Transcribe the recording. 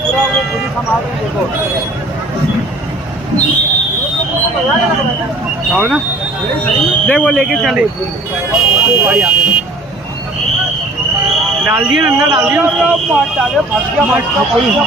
पूरा वो पूरी संभाल रहे देखो ना, देख वो लेके चले, डाल दिए अंदर, डाल दिया फंस गया।